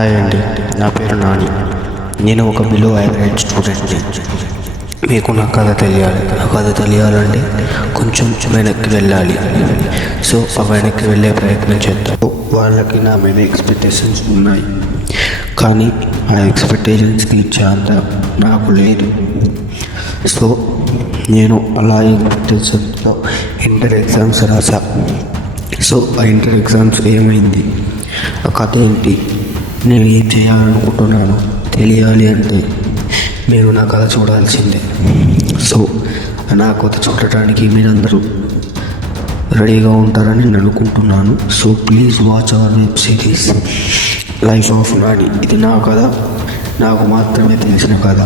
Hi అండి, నా పేరు నాని. నేను ఒక బిలో యావరేజ్ స్టూడెంట్ని. మీకు నా కథ తెలియాలి. నా కథ తెలియాలంటే కొంచెం వెనక్కి వెళ్ళాలి. సో ఆ వెనక్కి వెళ్ళే ప్రయత్నం చేద్దాం. వాళ్ళకి నా మీద ఎక్స్పెక్టేషన్స్ ఉన్నాయి, కానీ ఆ ఎక్స్పెక్టేషన్స్ తీర్చే అంత నాకు లేదు. సో నేను అలా ఎక్స్పెక్టేషన్స్తో ఇంటర్ ఎగ్జామ్స్ రాసా. సో ఆ ఇంటర్ ఎగ్జామ్స్ ఏమైంది, ఆ కథ ఏంటి, నేను ఏం చేయాలనుకుంటున్నాను తెలియాలి అంటే మీరు నా కథ చూడాల్సిందే. సో నా కథ చూడటానికి మీరందరూ రెడీగా ఉంటారని నేను అనుకుంటున్నాను. So please watch our web series life of Nani. ఇది నా కథ, నాకు మాత్రమే తెలిసిన కథ.